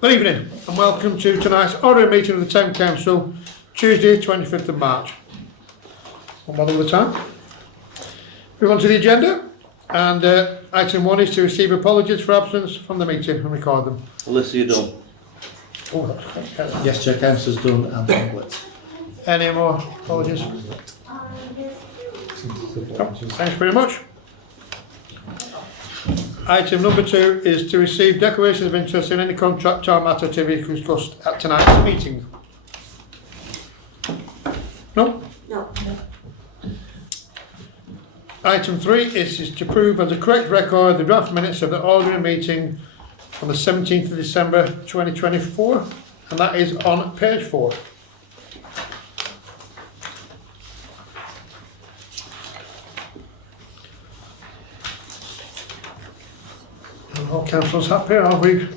Good evening and welcome to tonight's ordinary meeting of the Town Council, Tuesday 25th of March. One bother of the time. Move on to the agenda, and item 1 is to receive apologies for absence from the meeting and record them. Alyssa, you done? Oh, that's quite Yes, Chair, Councillor's done and templates. Any more apologies? Thanks very much. Item number 2 is to receive declarations of interest in any contract or matter to be discussed at tonight's meeting. No? No. Item 3 is to prove as a correct record the draft minutes of the ordinary meeting on the 17th of December 2024, and that is on page 4. Are all councillors happy, are we?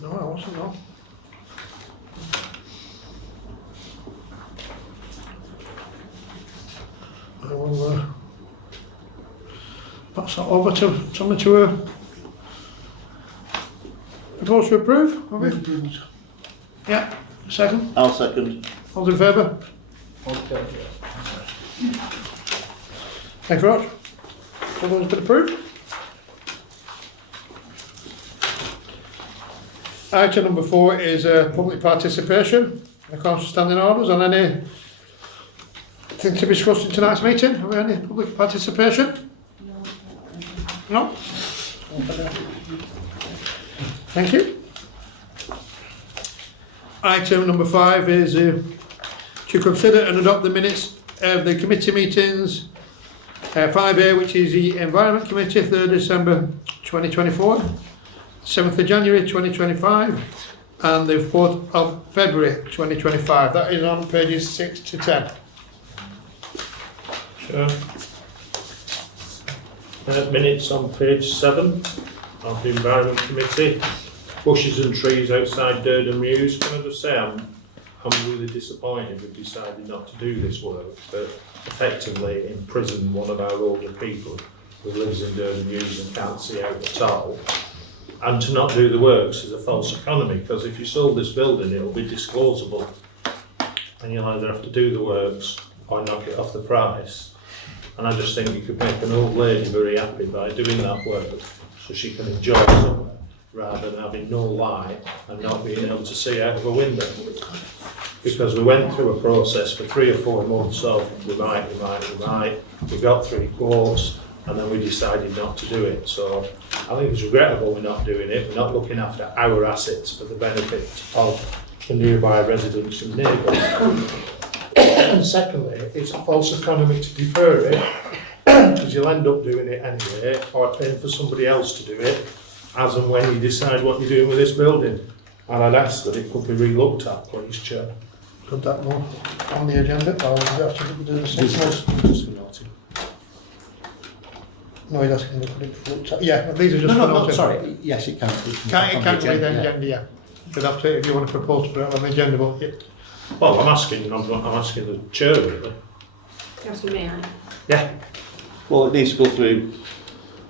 No, I wasn't, no. I will pass that over to someone to propose to approve, have we? Yeah, second. I'll second. All in favour? Thank you very much. Everyone's been approved. Item number 4 is public participation in accordance with standing orders on any thing to be discussed in tonight's meeting. Have we any public participation? No? Thank you. Item number 5 is to consider and adopt the minutes of the committee meetings 5A, which is the Environment Committee, 3rd December 2024, 7th of January 2025, and the 4th of February 2025. That is on pages 6 to 10. Sure. Minutes on page 7 of the Environment Committee. Bushes and trees outside Durden Mews. Can I just say I'm really disappointed we've decided not to do this work, but effectively imprison one of our older people who lives in Durden Mews and can't see out at all. And to not do the works is a false economy, because if you sold this building it'll be disclosable and you'll either have to do the works or knock it off the price. And I just think you could make an old lady very happy by doing that work so she can enjoy summer rather than having no light and not being able to see out of a window. Because we went through a process for 3 or 4 months of we might, we got 3 quotes and then we decided not to do it. So I think it's regrettable we're not doing it. We're not looking after our assets for the benefit of the nearby residents and neighbours. And secondly, it's a false economy to defer it, because you'll end up doing it anyway, or paying for somebody else to do it, as and when you decide what you're doing with this building. And I'd ask that it could be re-looked at, please, Chair. Could that go on the agenda, or does it have to do the 6 months? No, he's asking to put it for looked at. Yeah, but these are just No, sorry. Yes, it can. It can't be the agenda, yeah. You'd have to, if you want to propose to put it on the agenda, but yeah. Well, I'm asking the Chair, really. Councillor Mayor. Yeah. Well, it needs to go through.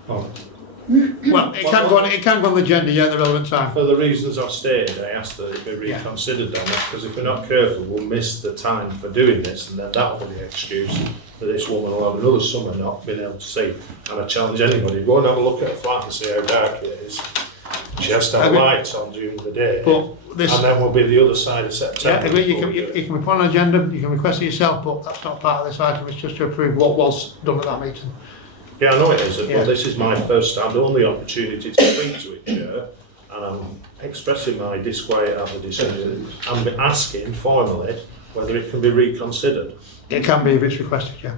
Oh. Well, it can go on the agenda, yeah, at the relevant time. For the reasons I've stated, I ask that it be reconsidered on it, because if we're not careful, we'll miss the time for doing this, and then that'll be the excuse that this woman will have another summer not being able to see. And I challenge anybody, go and have a look at a flat and see how dark it is. She has to have lights on during the day, But this, and then we'll be the other side of September. yeah, you can put on an agenda, you can request it yourself, but that's not part of this item, it's just to approve what was done at that meeting. Yeah, I know it isn't, Yeah. but this is my first and only opportunity to speak to it, Chair, and I'm expressing my disquiet at the decision. I'm asking formally whether it can be reconsidered. It can be if it's requested, yeah.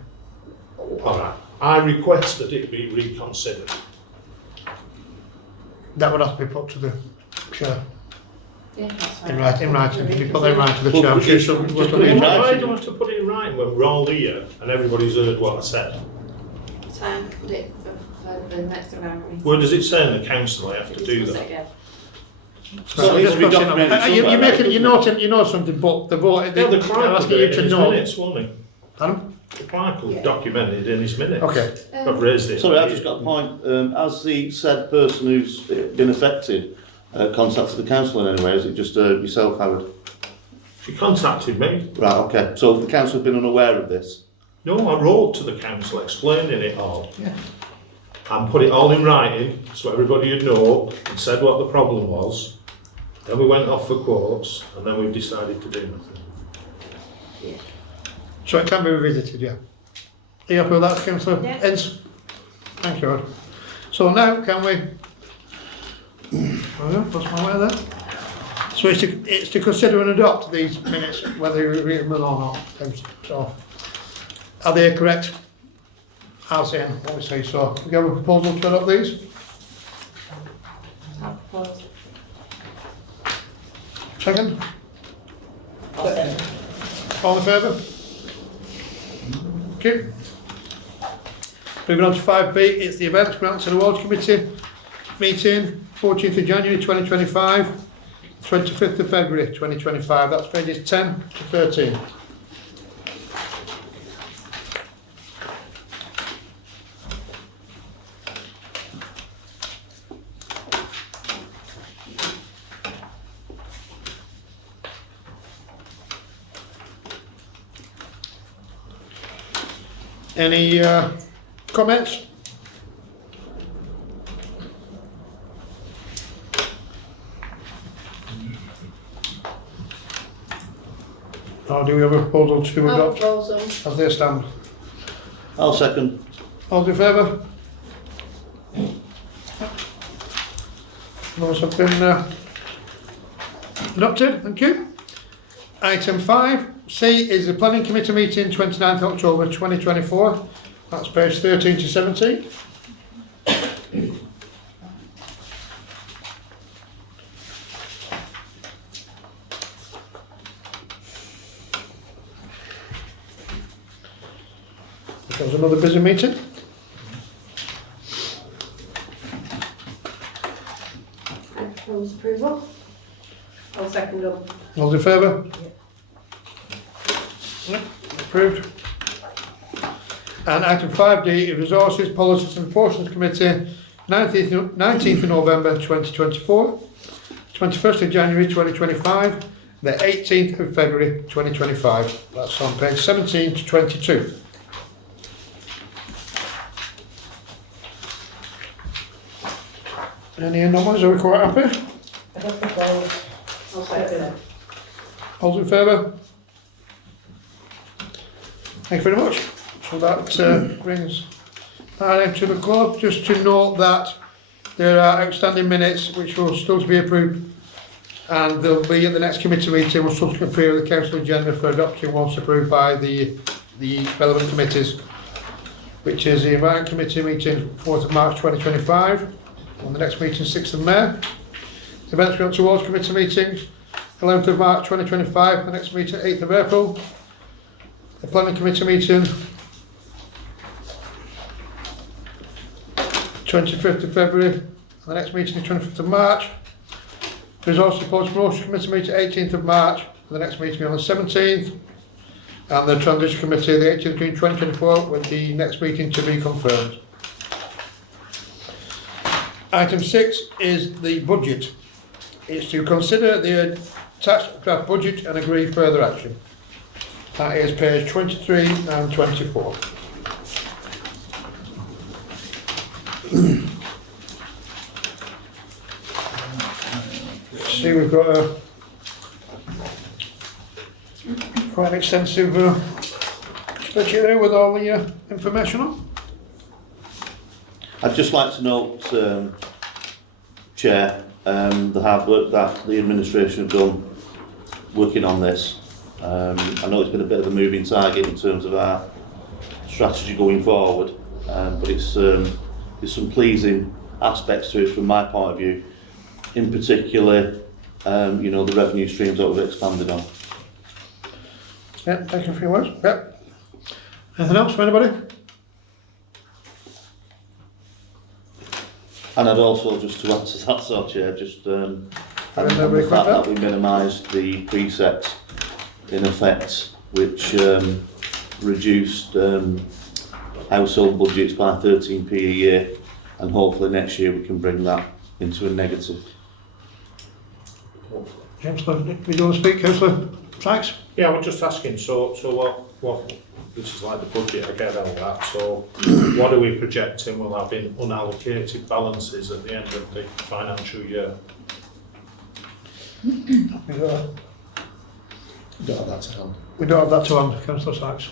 All right, I request that it be reconsidered. That would have to be put to the chair. Yeah, that's fine. In writing, can you put that in writing to the chair? I'm Well, sure some- just just put it in on the agenda. Why do I have to put it in writing when we're all here and everybody's heard what I said? It's fine, put it for the next environment meeting. Where does it say in the council I have to do Discuss that? it again. So it needs to be documented You're somewhere. making, you know something, but the vote, They'll they're decline asking you to know. minutes, won't they? Pardon? If Michael's documented in his minutes. Okay. I've raised it. Sorry, I've just got a point. Has the said person who's been affected contacted the council in any way? Is it just yourself, Howard? She contacted me. Right, okay. So the council have been unaware of this? No, I wrote to the council explaining it all. Yeah. And put it all in writing so everybody would know and said what the problem was. Then we went off for quotes and then we've decided to do nothing. So it can be revisited, yeah. Are you happy with that, Councillor Yeah. Ince? Thank you, Rod. So now can we... Oh, yeah, what's my way there? So it's to consider and adopt these minutes, whether we read them or not. So, are they correct? I'll say, what we say, so we have a proposal to adopt these? I'll propose. Second? I'll second. All in favour? Okay. Moving on to 5B, it's the Events, Grants and Awards Committee meeting, 14th of January 2025, 25th of February 2025, that's pages 10 to 13. Any comments? Or do we have a proposal to adopt Proposal. as they stand? I'll second. All in favour? Those have been adopted, thank you. Item 5C is the Planning Committee meeting 29th October 2024. That's page 13 to 17. That was another busy meeting. I propose approval. I'll second them. All in favour? Yep, approved. And item 5D is Resources, Policies and Proportions Committee, 19th of November 2024, 21st of January 2025, the 18th of February 2025. That's on page 17 to 22. Any anomalies? Are we quite happy? I don't propose. I'll second it. All in favour? Thank you very much. So that brings our end to the close. Just to note that there are outstanding minutes which will still to be approved, and they'll be at the next committee meeting. We'll subsequently prepare the council agenda for adoption once approved by the relevant committees, which is the Environment Committee meeting 4th of March 2025, and the next meeting 6th of May. Events Grants Awards Committee meetings 11th of March 2025, the next meeting 8th of April. The Planning Committee meeting 25th of February, and the next meeting is 25th of March. Resource Support Promotion Committee meeting 18th of March, and the next meeting on the 17th. And the Transition Committee the 18th of June 2024, with the next meeting to be confirmed. Item 6 is the budget. It's to consider the attached draft budget and agree further action. That is page 23 and 24. See, we've got quite an extensive spreadsheet there with all the information on. I'd just like to note, Chair, the hard work that the administration have done working on this. I know it's been a bit of a moving target in terms of our strategy going forward, but there's some pleasing aspects to it from my point of view. In particular, you know, the revenue streams that we've expanded on. Yeah, thank you for your words. Yep. Anything else from anybody? And I'd also, just to add to that, so Chair, just and nobody the quite fact that we minimised the presets in effect, which reduced household budgets by 13p a year, and hopefully next year we can bring that into a negative. Councillor, do you want to speak, Councillor Sykes? Yeah, I was just asking, so what, this is like the budget, I get all that, so what are we projecting will have in unallocated balances at the end of the financial year? Don't have that to hand. We don't have that to hand, Councillor Sykes.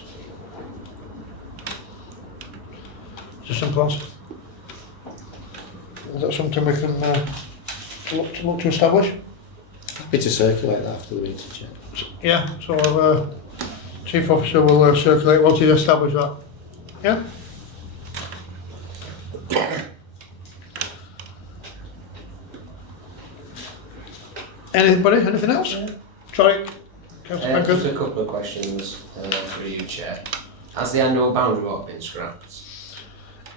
Just simple answer. Is that something we can look to establish? Happy to circulate that after the meeting, Chair. Yeah, so Chief Officer will circulate once he's established that. Yeah? Anybody, anything else? Troy? Councillor Just Pankers? a couple of questions for you, Chair. Has the annual boundary walk been scrapped?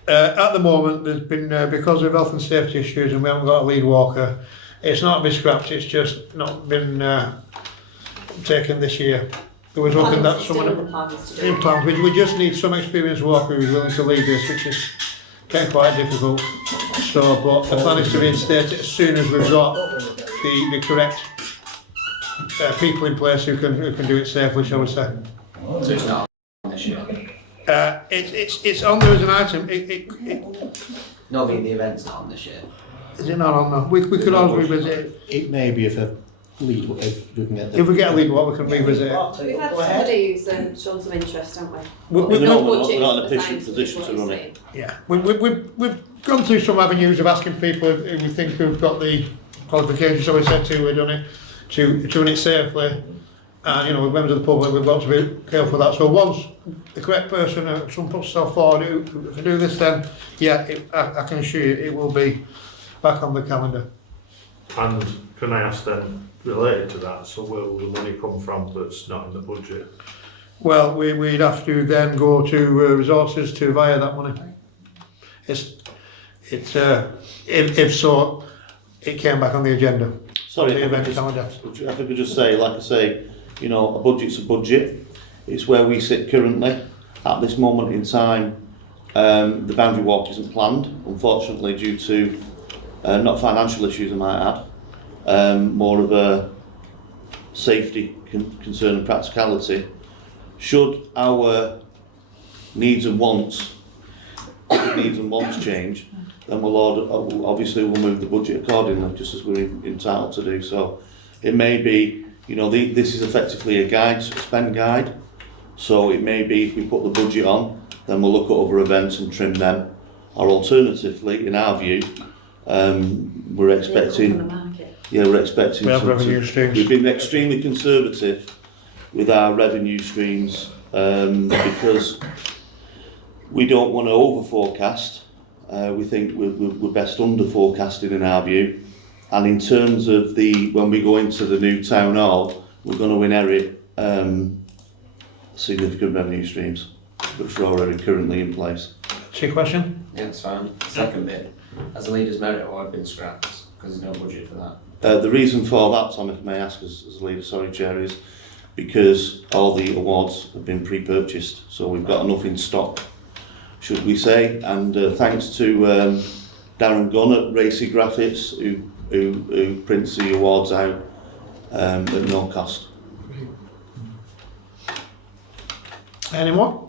At the moment, there's been, because of health and safety issues and we haven't got a lead walker, it's not been scrapped, it's just not been taken this year. There was hoping that someone in plans, we just need some experienced walker who's willing to lead this, which is getting quite difficult. So, but the plan is to reinstate it as soon as we've got the correct people in place who can do it safely, shall we say. So it's not on this year? It's on there as an item. No, I mean the event's not on this year. Is it not on there? We could always revisit it. It may be if a lead, if we can get the... If we get a lead walker, we can revisit it. We've had somebody who's shown some interest, haven't we? We're not in a Budgets position to run it. Yeah, we've gone through some avenues of asking people who we think who've got the qualifications, so we said to done it, to run it safely. And, with members of the public, we've got to be careful with that. So once the correct person, someone puts themselves forward who can do this, then, yeah, I can assure you it will be back on the calendar. And can I ask then, related to that, so where will the money come from that's not in the budget? Well, we'd have to then go to resources to via that money. If so, it came back on the agenda. Sorry, The if I event could calendar. if I could just say, like I say, a budget's a budget. It's where we sit currently. At this moment in time, the boundary walk isn't planned, unfortunately, due to not financial issues, I might add, more of a safety concern and practicality. Should our needs and wants change, then obviously we'll move the budget accordingly, just as we're entitled to do. So it may be, this is effectively a guide, a spend guide. So it may be if we put the budget on, then we'll look at other events and trim them. Or alternatively, in our view, we're expecting. We're expecting. We have revenue streams. We've been extremely conservative with our revenue streams because we don't want to over forecast. We think we're best under forecasting in our view. And in terms of when we go into the new town hall, we're going to inherit significant revenue streams, which are already currently in place. See question? Yeah, that's fine. Second bit, has the Leaders Merit Award been scrapped? Because there's no budget for that. The reason for that, Tom, if I may ask as a leader, sorry, Chair, is because all the awards have been pre-purchased, so we've got enough in stock, should we say, and thanks to Darren Gunn at Racy Graphics, who prints the awards out at no cost. Any more?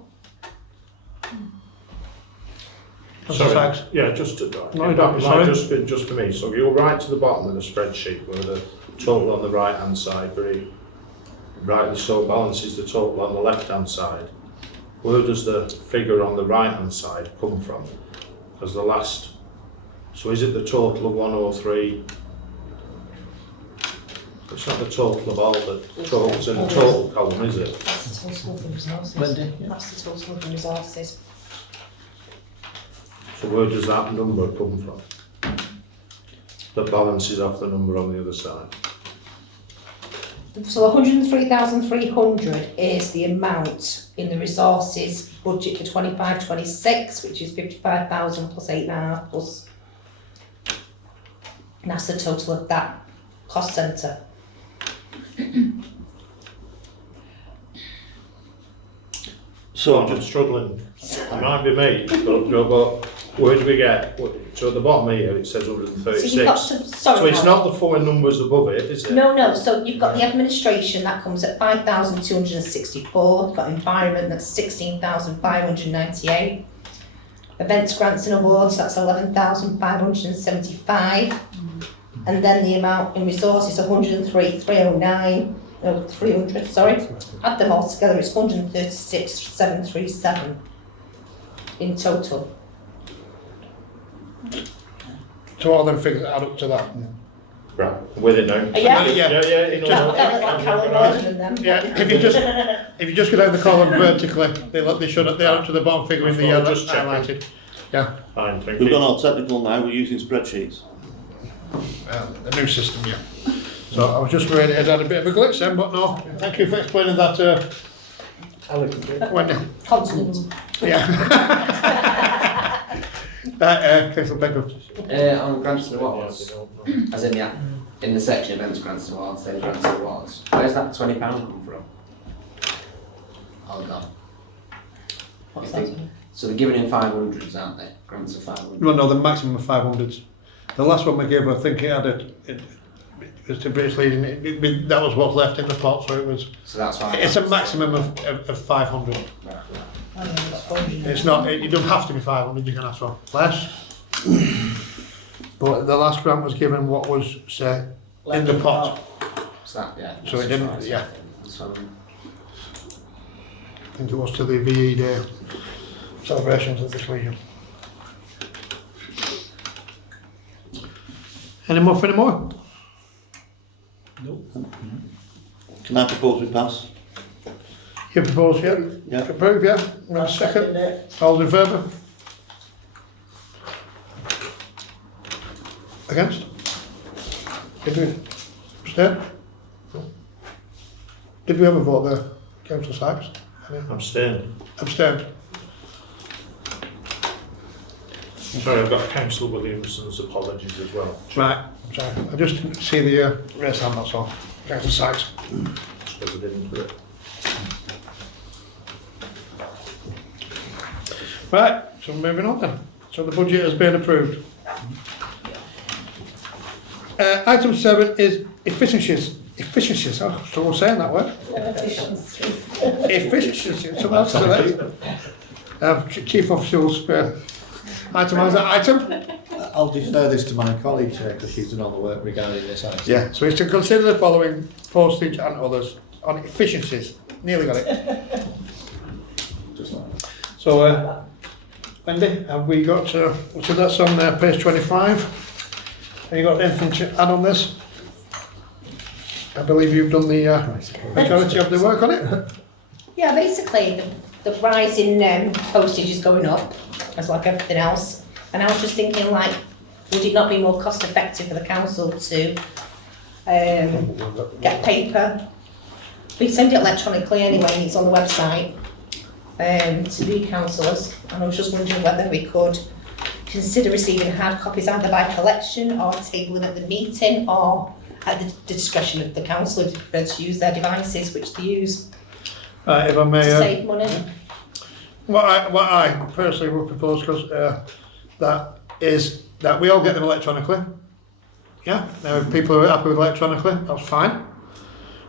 Sorry, Facts. yeah, just to, No, don't, sorry. just for me, so you'll write to the bottom of the spreadsheet where the total on the right hand side, very rightly so balances the total on the left hand side. Where does the figure on the right hand side come from as the last? So is it the total of 103? It's not the total of all the totals in the total column, is it? That's the total of the resources. Wendy, yeah. That's the total of the resources. So where does that number come from? That balances off the number on the other side. So 103,300 is the amount in the resources budget for 25-26, which is 55,000 plus 8.5 plus. And that's the total of that cost centre. So I'm just, struggling. It might be me, but where do we get? So at the bottom here it says So you've 136. got some, So sorry. it's not the four numbers above it, is it? No, so you've got the administration, that comes at 5,264, you've got environment, that's 16,598. Events, grants and awards, that's 11,575. And then the amount in resources, 300, sorry. Add them all together, it's 136,737 in total. So all them figures add up to that. Right, I'm with it now. Yeah. Yeah, you know. I've got like Carol Gordon and them. Yeah, if you just go down the column they should add up to the bottom figure in the yellow Just checking. highlighted. Yeah, Fine, thank we've you. gone all technical now, we're using spreadsheets. the new system, yeah. So I was just worried it had a bit of a glitch then, but no, thank you for explaining that, Wendy. Continent. Yeah. Councillor Bedford. On grants and awards, as in the section events, grants and awards, then grants and awards, where's that £20 come from? Hold on. What's I that? think- So they're giving in 500s, aren't they? Grants of 500. Well, no, the maximum of 500s. The last one we gave, I think it had it was to basically, that was what's left in the pot, so it was, So that's why. it's a maximum of 500. Right, right. Oh, yeah, it's 400. It's not, you don't have to be 500, you can ask for less. But the last grant was given what was, say, in the pot. So that, yeah. So it didn't, yeah, So, I think it was to the VE Day celebrations of this region. Any more for any more? Can I propose we pass? You propose, yeah? Yeah. Approve, yeah? No, second? All in favour? Against? Did we abstain? Did we ever vote there, Councillor Sykes? Any? I'm staying. Abstain? Sorry, I've got Councillor Williamson's apologies as well. Right, I'm sorry, I just didn't see the raise hand, that's all. Councillor Sykes. Because I didn't do it. Right, so moving on then. So the budget has been approved. Item 7 is efficiencies. Efficiencies, oh, still saying that word. Efficiencies, someone else said that. Chief Officer will itemise that item. I'll defer this to my colleague, Chair, because she's done all the work regarding this item. Yeah, so it's to consider the following postage and others on efficiencies. Nearly got it. Just like that. So, Wendy, have we got, so that's on page 25. Have you got anything to add on this? I believe you've done the majority of the work on it. Yeah, basically, the rise in postage is going up, as like everything else. And I was just thinking, like, would it not be more cost effective for the council to get paper? We send it electronically anyway, and it's on the website to the councillors. And I was just wondering whether we could consider receiving hard copies either by collection or tabling at the meeting, or at the discretion of the council if they prefer to use their devices, which they use If I may, to save money. what I personally would propose, because that is that we all get them electronically. Yeah, now if people are happy with electronically, that's fine.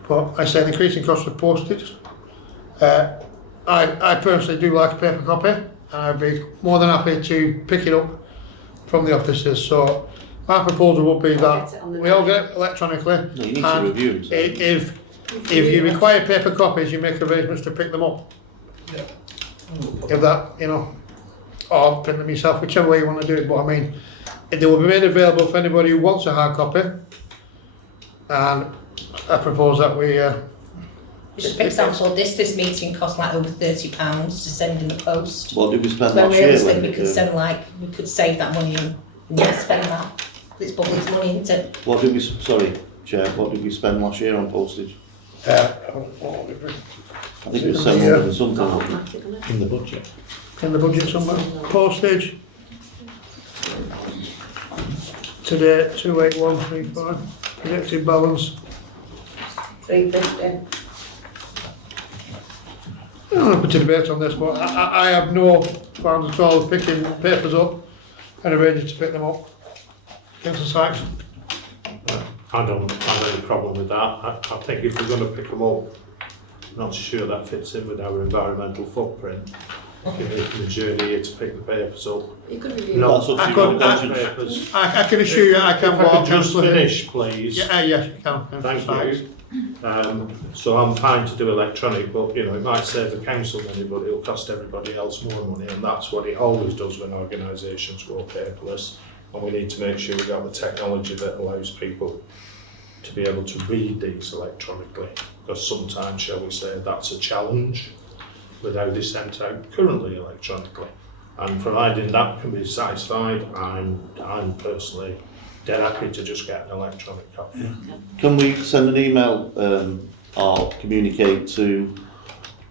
But I say the increasing cost of postage. I personally do like a paper copy, and I'd be more than happy to pick it up from the offices. So my proposal would be that we all get it electronically. No, you need to and review them. So. If you require paper copies, you make arrangements to pick them up. If that, or print them yourself, whichever way you want to do it. But I mean, they will be made available for anybody who wants a hard copy. And I propose that we. For example, this meeting cost like over £30 to send in the post. What did we spend Where last year? realistically when we could send we could save that money and not spend that. It's public's money, isn't it? What did we? Sorry, Chair. What did we spend last year on postage? Uh, I think it was 700 and something. In the budget. in the budget somewhere. Postage. Today, 28135. Projected balance. 350. I'm open to debate on this, but I have no plans at all of picking papers up and arranging to pick them up. Councillor Sykes? I don't have any problem with that. I think if we're going to pick them up, I'm not sure that fits in with our environmental footprint. You're making the journey here to pick the papers up. You could review. No, That's up I to could- your conscience. I can assure you I can If I walk. could just Councillor. finish, please. Yeah, yes, you can. Councillor Thank Sykes. you. So I'm fine to do electronic, but you know, it might save the council money, but it'll cost everybody else more money, and that's what it always does when organisations go paperless. And we need to make sure we've got the technology that allows people to be able to read these electronically, because sometimes, shall we say, that's a challenge with how they're sent out currently electronically. And providing that can be satisfied, I'm personally dead happy to just get an electronic copy. Can we send an email or communicate to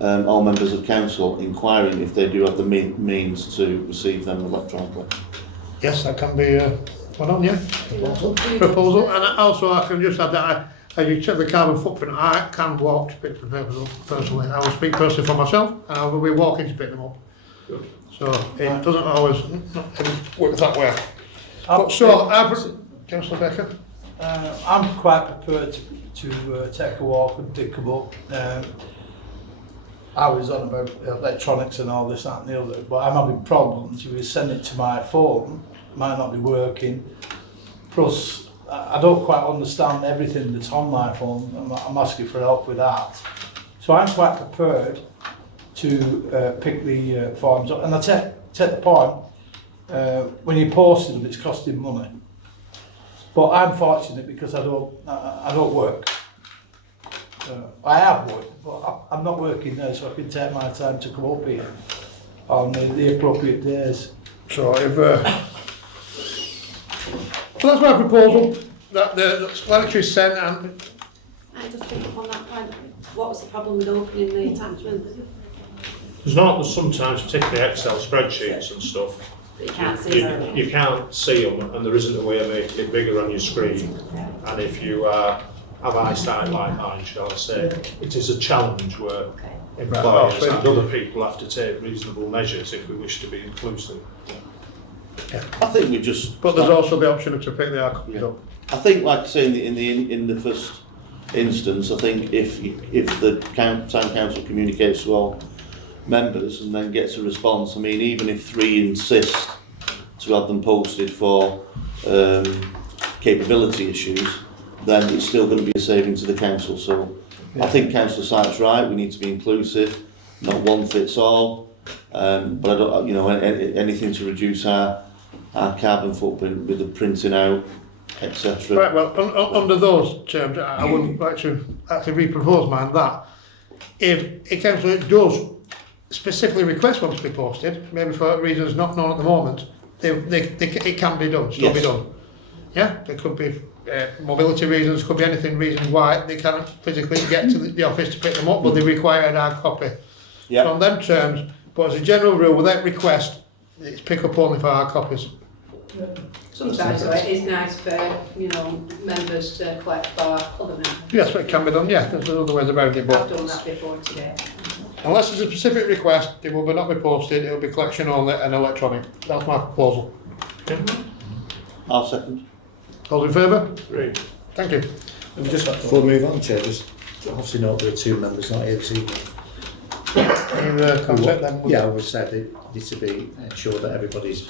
all members of council inquiring if they do have the means to receive them electronically? Yes, that can be one on, yeah. Proposal, and also I can just add that as you check the carbon footprint, I can walk to pick the papers up personally. I will speak personally for myself, and I will be walking to pick them up. Good. So it doesn't always work that way. But so, Councillor Becker? I'm quite prepared to take a walk and pick them up. I was on about electronics and all this, that and the other, but I'm having problems. If you send it to my phone, it might not be working. Plus, I don't quite understand everything that's on my phone. I'm asking for help with that. So I'm quite prepared to pick the forms up. And I take the point, when you're posting them, it's costing money. But I'm fortunate because I don't work. I have worked, but I'm not working now, so I can take my time to come up here on the appropriate days. So if, so that's my proposal, that the explanatory is sent and I just pick up on that point. What was the problem with opening the attachments? There's sometimes, particularly Excel spreadsheets and stuff, That you can't see them. you can't see them, and there isn't a way of making it bigger on your screen. And if you have eyesight like mine, shall I say, it is a challenge where employers and other people have to take reasonable measures if we wish to be inclusive. I think we just. but there's also the option to pick the copies up. I think, like I say, in the first instance, I think if the town council communicates to all members and then gets a response, I mean, even if 3 insist to have them posted for capability issues, then it's still going to be a saving to the council. So I think Councillor Sykes right. We need to be inclusive, not one fits all. But I don't, you know, anything to reduce our carbon footprint with the printing out, etc. Right, well, under those terms, I wouldn't like to actually re-propose mine that if a council does specifically request one to be posted, maybe for reasons not known at the moment, it can be done, still be Yes. done. Yeah, there could be mobility reasons, could be reason why they can't physically get to the office to pick them up, but they require an hard copy. Yeah. So on them terms, but as a general rule, without request, it's pick up only for hard copies. Sometimes though, it is nice for, members to collect for other members. Yes, it can be done, yeah, there's other ways about it, I've but done that before today. unless there's a specific request, it will not be posted, it will be collection only and electronic. That's my proposal. I'll second. All in favour? Great. Thank you. And just before we move on, Chair, just obviously note there are 2 members not here this evening. Can you contact them? Yeah, we said it needs to be ensured that everybody's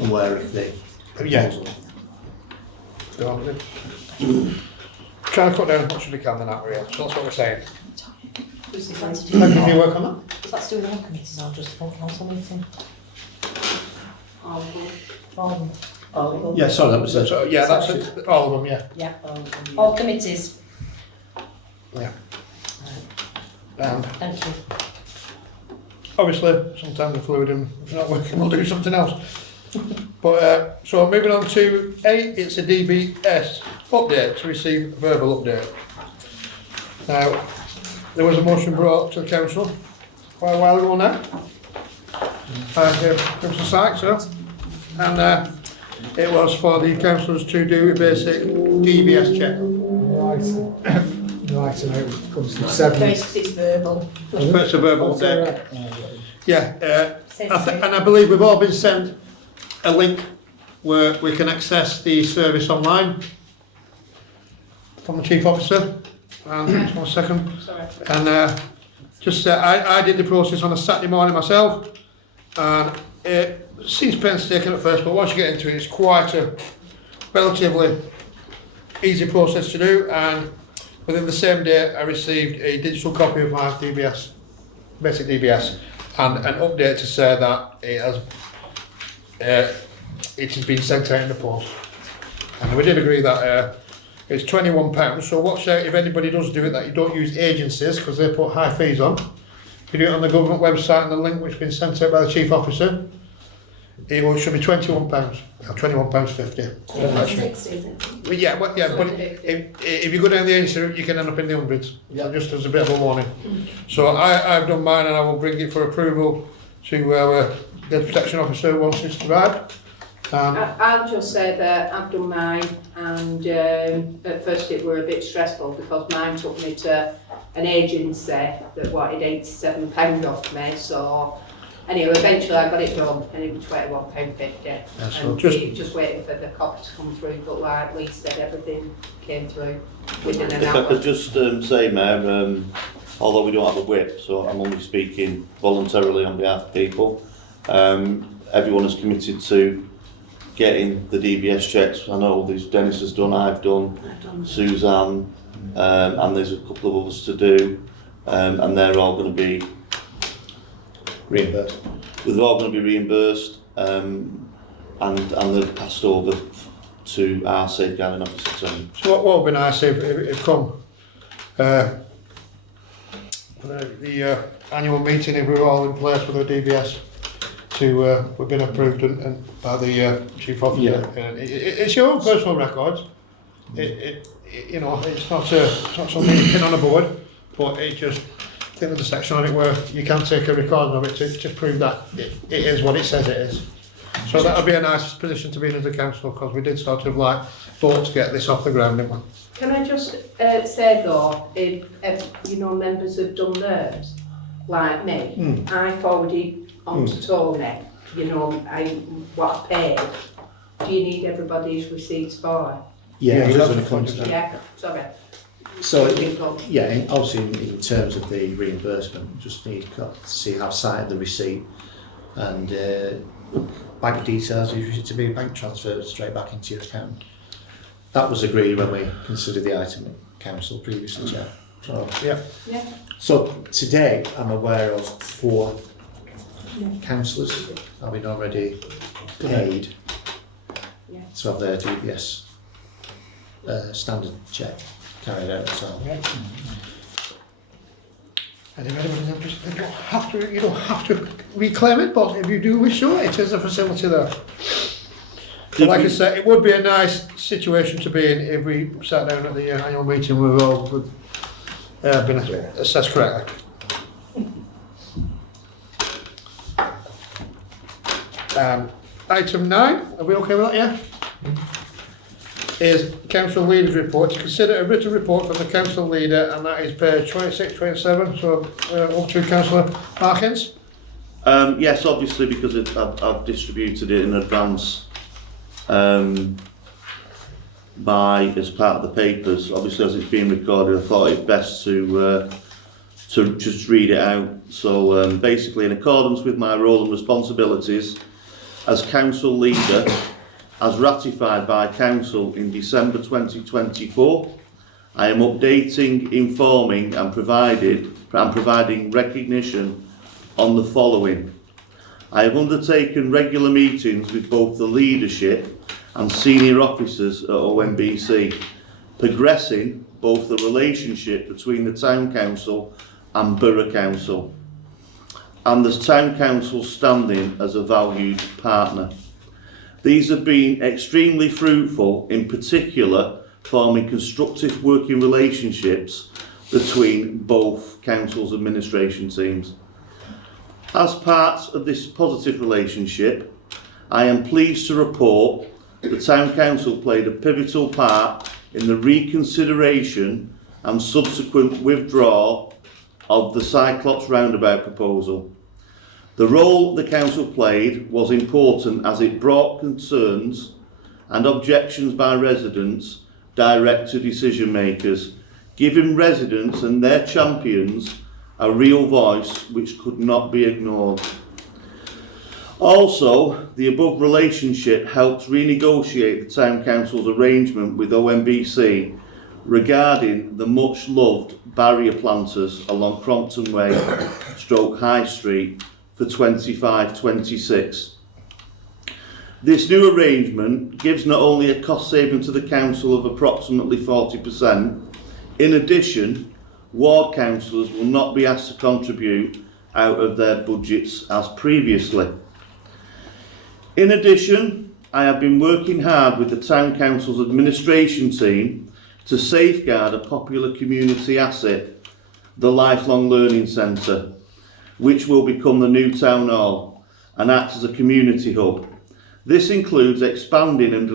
aware of the Yeah. proposal. Go on, then. Try to cut down as much as we can then, aren't we? So that's what we're saying. Is that to do How with can you all- work on that? is that to do with all committees or just full council meeting? All of them. All of them? Yeah, sorry, that was it. So, yeah, that's it, all of them, yeah. Yeah, all committees. Yeah. And Thank you. obviously, sometimes the fluid and if it's not working, we'll do something else. But, so moving on to 8, it's a DBS update, to receive a verbal update. Now, there was a motion brought to the council quite a while ago now. Councillor Sykes, sir. And it was for the councillors to do a basic DBS check. Right. writing out when it comes to No, 7. it's verbal. It's a verbal Oh, thing. right. Yeah, Same and I believe we've all been sent a link where we can access the service online from the Chief Officer. And just 1 second. Sorry. And I did the process on a Saturday morning myself, and it seems painstaking at first, but once you get into it, it's quite a relatively easy process to do. And within the same day, I received a digital copy of my DBS, basic DBS, and an update to say that it has been sent out in the post. And we did agree that it's £21. So watch out if anybody does do it, that you don't use agencies, because they put high fees on. If you do it on the government website and the link which has been sent out by the Chief Officer, it should be £21, £21.50. 60, is it? But yeah, but if you go down the agency route, you can end up in the hundreds. Yeah, just as a bit of a warning. So I've done mine, and I will bring it for approval to our Data Protection Officer once it's arrived. I'll just say that I've done mine, and at first it were a bit stressful because mine took me to an agency that wanted £87 off me, so anyway, eventually I got it done and it was £21.50. Yeah, so And just waiting for the copy to come through, but like Lee said, everything came through within an If I hour. could just say, Mayor, although we don't have a whip, so I'm only speaking voluntarily on behalf of people, everyone is committed to getting the DBS checks. I know Dennis has done, I've done, Suzanne, and there's a couple of others to do, and they're all going to be Reimbursed. they're all going to be reimbursed, and they're passed over to our safeguarding officer team. So what would be nice if come the annual meeting, if we were all in place with the DBS we've been approved and by the Chief Officer. Yeah. It's your own personal records. You know, it's not something you pin on a board, but it just, I think there's a section on it where you can take a recording of it to prove that it is what it says it is. So that would be a nice position to be in as a council, because we did sort of like vote to get this off the ground, didn't we? Can I just say though, if you know members have done theirs, like me, I forwarded on to Tony, you know, what I paid. Do you need everybody's receipts for it? Yeah, Yeah, just that's when it comes to that. Yeah, sorry. So, Difficult. obviously in terms of the reimbursement, we just need to see, have sight of the receipt, and bank details usually to be bank transferred straight back into your account. That was agreed when we considered the item at council previously, Chair. So, Yeah. Yeah. so today I'm aware of 4 councillors having already paid Yeah. to have their DBS standard check carried out. So And if anybody's interested, you don't have to reclaim it, but if you do wish to, it is a facility there. But like I said, it would be a nice situation to be in if we sat down at the annual meeting with all been assessed correctly. Item 9, are we okay with that, yeah? Is council leaders report. To consider a written report from the council leader, and that is page 26, 27, so up to Councillor Harkins. Yes, obviously, because I've distributed it in advance as part of the papers. Obviously, as it's being recorded, I thought it best to just read it out. So basically, in accordance with my role and responsibilities as council leader, as ratified by Council in December 2024, I am updating, informing and providing recognition on the following. I have undertaken regular meetings with both the leadership and senior officers at OMBC, progressing both the relationship between the Town Council and Borough Council, and the Town Council's standing as a valued partner. These have been extremely fruitful, in particular forming constructive working relationships between both council's administration teams. As part of this positive relationship, I am pleased to report the Town Council played a pivotal part in the reconsideration and subsequent withdrawal of the Cyclops roundabout proposal. The role the council played was important as it brought concerns and objections by residents direct to decision makers, giving residents and their champions a real voice which could not be ignored. Also, the above relationship helped renegotiate the Town Council's arrangement with OMBC regarding the much loved barrier planters along Crompton Way / High Street for 25-26. This new arrangement gives not only a cost saving to the council of approximately 40%, in addition, ward councillors will not be asked to contribute out of their budgets as previously. In addition, I have been working hard with the Town Council's administration team to safeguard a popular community asset, the Lifelong Learning Centre, which will become the new Town Hall and act as a community hub. This includes expanding and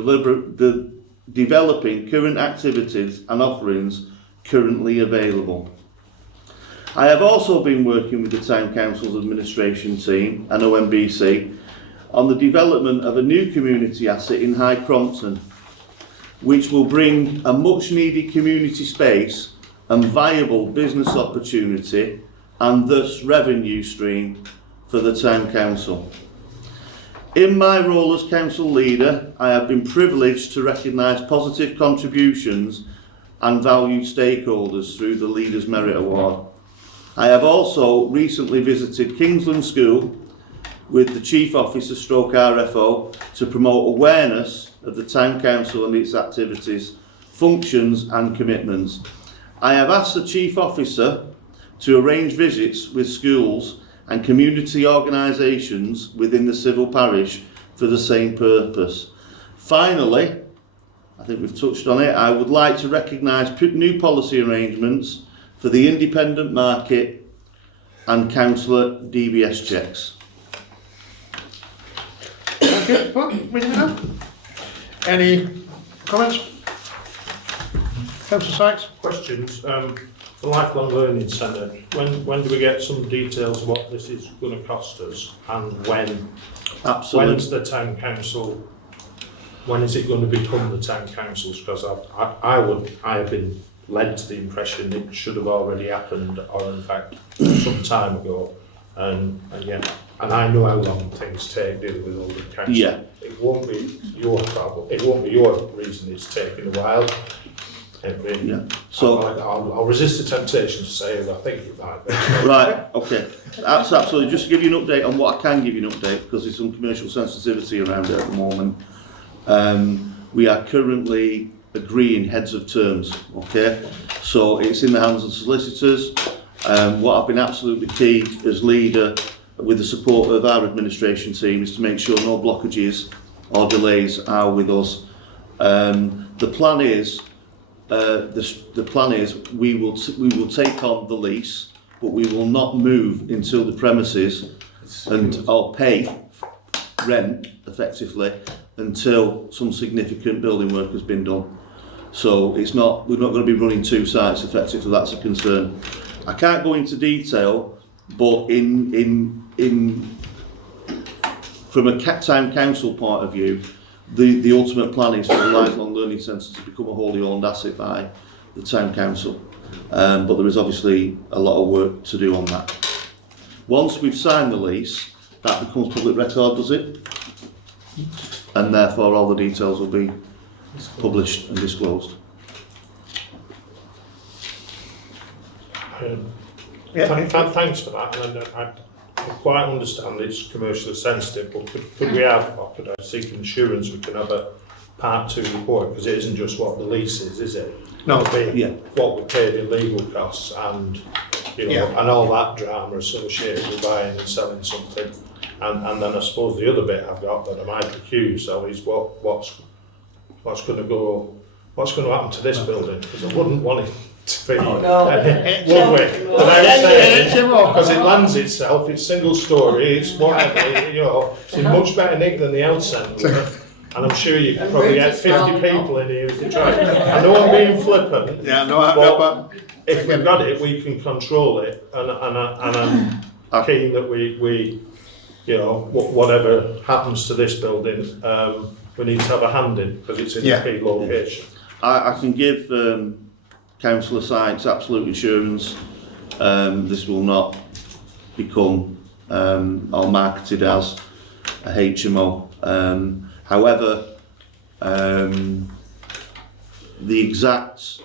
developing current activities and offerings currently available. I have also been working with the Town Council's administration team and OMBC on the development of a new community asset in High Crompton, which will bring a much needed community space and viable business opportunity and thus revenue stream for the Town Council. In my role as council leader, I have been privileged to recognise positive contributions and valued stakeholders through the Leaders Merit Award. I have also recently visited Kingsland School with the Chief Officer / RFO to promote awareness of the Town Council and its activities, functions and commitments. I have asked the Chief Officer to arrange visits with schools and community organisations within the civil parish for the same purpose. Finally, I think we've touched on it, I would like to recognise new policy arrangements for the independent market and councillor DBS checks. Thank you. Paul, anything else? Any comments? Councillor Sykes? Questions? The Lifelong Learning Centre, when do we get some details of what this is going to cost us, and Absolutely. when's the Town Council, when is it going to become the Town Council's? Because I have been led to the impression it should have already happened, or in fact some time ago, and I know how long things take dealing with all the council. Yeah. It won't be your problem, it won't be your reason it's taking a while. Yeah. So I'll resist the temptation to say as I think it might be. right, okay. That's absolutely. Just to give you an update on what I can give you an update, because there's some commercial sensitivity around it at the moment. We are currently agreeing heads of terms, okay? So it's in the hands of the solicitors. What I've been absolutely key as leader, with the support of our administration team, is to make sure no blockages or delays are with us. The plan is, we will take on the lease, but we will not move until the premises or pay rent effectively until some significant building work has been done. So we're not going to be running two sites effectively. That's a concern. I can't go into detail, but from a Town Council point of view, the ultimate plan is for the Lifelong Learning Centre to become a wholly owned asset by the Town Council. But there is obviously a lot of work to do on that. Once we've signed the lease, that becomes public record, does it? And therefore all the details will be published and disclosed. Thanks for that, and I quite understand it's commercially sensitive, but could we have, or could I seek insurance we can have a part 2 report, because it isn't just what the lease is it? No. It'll be Yeah. what we paid in legal costs and and all that drama associated with buying and selling something, and then I suppose the other bit I've got that I might accuse so is what's going to happen to this building, because I wouldn't want it to be one way. Because it lands itself, it's single story, it's whatever, it's in much better nick than the health centre. And I'm sure you could And probably rooms get as 50 well, people in here if you tried. I know I'm being flippant, Yeah, but if we've got it, we can control it, and I'm keen that we you know, whatever happens to this building, we need to have a hand in, because it's in a key location. I can give Councillor Sykes absolute assurance this will not become or marketed as a HMO. However, the exact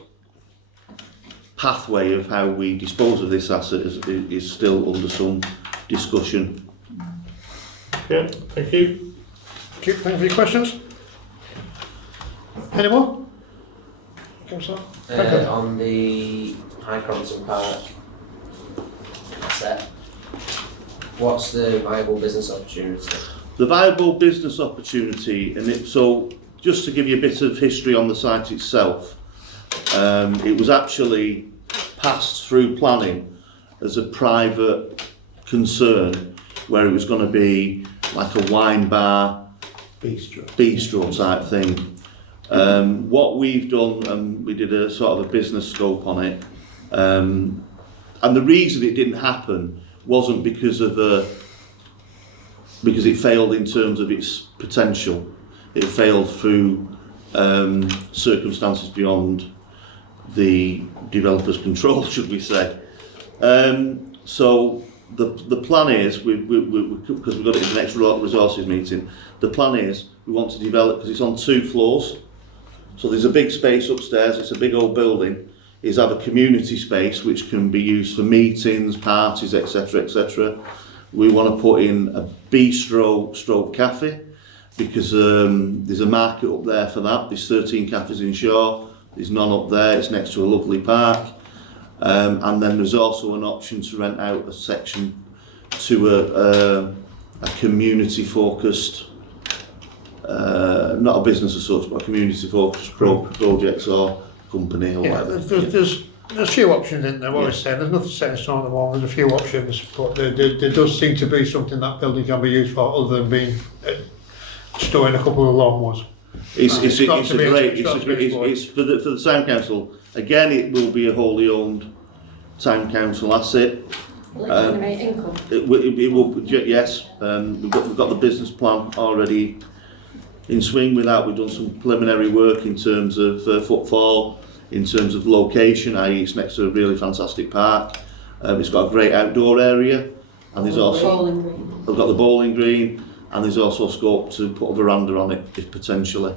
pathway of how we dispose of this asset is still under some discussion. Yeah, thank you. thank you for your questions. Any more? Councillor? On the High Crompton Park asset, what's the viable business opportunity? The viable business opportunity, so just to give you a bit of history on the site itself, it was actually passed through planning as a private concern where it was going to be like a wine bar, bistro type thing. What we've done, and we did a sort of a business scope on it, and the reason it didn't happen wasn't because it failed in terms of its potential. It failed through circumstances beyond the developer's control, should we say. So the plan is, because we've got it in the next resources meeting, the plan is we want to develop, because it's on 2 floors, so there's a big space upstairs, it's a big old building, is have a community space which can be used for meetings, parties, etc, etc. We want to put in a bistro stroke cafe, because there's a market up there for that. There's 13 cafes in Shaw, there's none up there, it's next to a lovely park. And then there's also an option to rent out a section to a community focused, not a business as such, but a community focused projects or company or Yeah, whatever. there's a few options in there, what I was saying, there's nothing set in stone at the moment, there's a few options, but there does seem to be something that building can be used for other than being storing a couple of lawnmowers. It's for the town council. Again, it will be a wholly owned town council asset. Will it generate income? It will, yes. We've got the business plan already in swing with that. We've done some preliminary work in terms of footfall, in terms of location, i.e. it's next to a really fantastic park. It's got a great outdoor area, and there's also Bowling green. we've got the bowling green, and there's also scope to put a veranda on it, if potentially.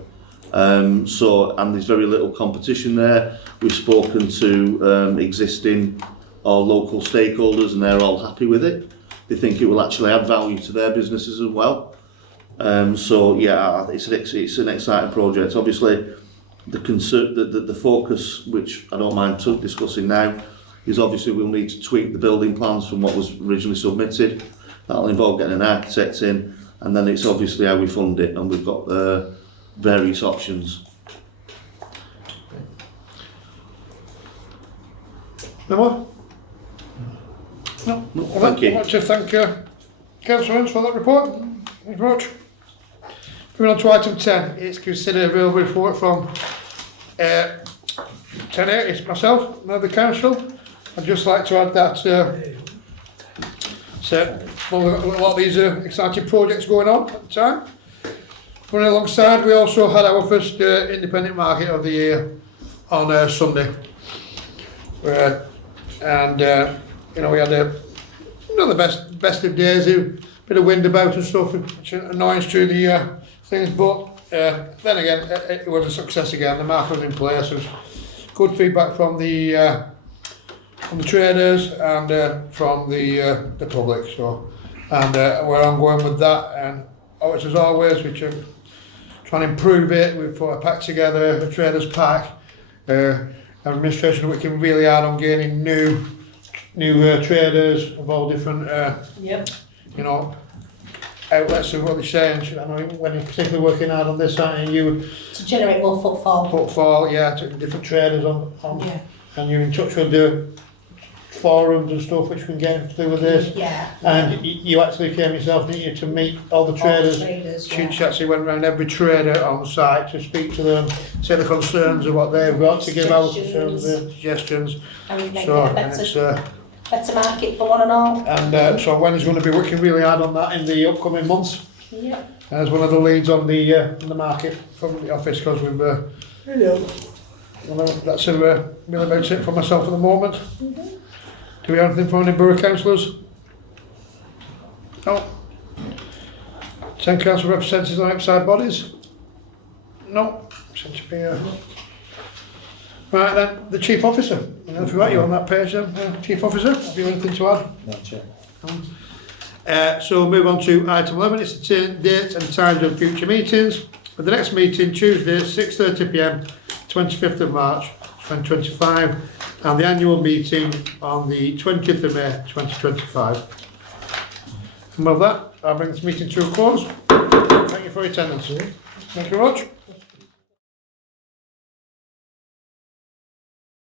And there's very little competition there. We've spoken to existing or local stakeholders, and they're all happy with it. They think it will actually add value to their businesses as well. So yeah, it's an exciting project. Obviously, the focus, which I don't mind discussing now, is obviously we'll need to tweak the building plans from what was originally submitted. That'll involve getting an architect in, and then it's obviously how we fund it, and we've got various options. No more? No. Thank you. I'd like to thank Councillor Ince for that report. Thank you very much. Moving on to item 10, it's consider available report from 10A, it's myself, and the council. I'd just like to add that we've got a lot of these exciting projects going on at the time. Running alongside, we also had our first independent market of the year on Sunday. You know, we had not the best of days, a bit of wind about and stuff, which annoys through the things, but then again, it was a success again. The market was in place. There was good feedback from the traders and from the public. So, and we're ongoing with that. And as always, we try and improve it. We put a pack together, a traders pack. Administration are working really hard on gaining new traders of all different, you know, outlets of what they're saying. I know when you're particularly working hard on this, aren't you? To generate more footfall. Footfall, yeah, to different traders on and you're in touch with the forums and stuff which we can get to do with this. Yeah. And you actually came yourself, didn't you, to meet all the traders? Yeah. She actually went around every trader on site to speak to them, say the concerns of what they've got, to give our concerns, suggestions. And we make So, it a and it's, better market for one and all. and so Wendy's going to be working really hard on that in the upcoming months. Yeah. As one of the leads on the market from the office, because we've. Well, that's really about it for myself at the moment. Do we have anything from any borough councillors? No. 10 council representatives on outside bodies? No. Seem to be. Right then, the chief officer. I don't know if you've got you on that page then, chief officer. Have you anything to add? No, Chair. So we'll move on to item 11. It's the dates and times of future meetings. For the next meeting, Tuesday, 6:30 p.m, 25th of March 2025, and the annual meeting on the 20th of May 2025. And with that, I'll bring this meeting to a close. Thank you for your attendance. Thank you very much.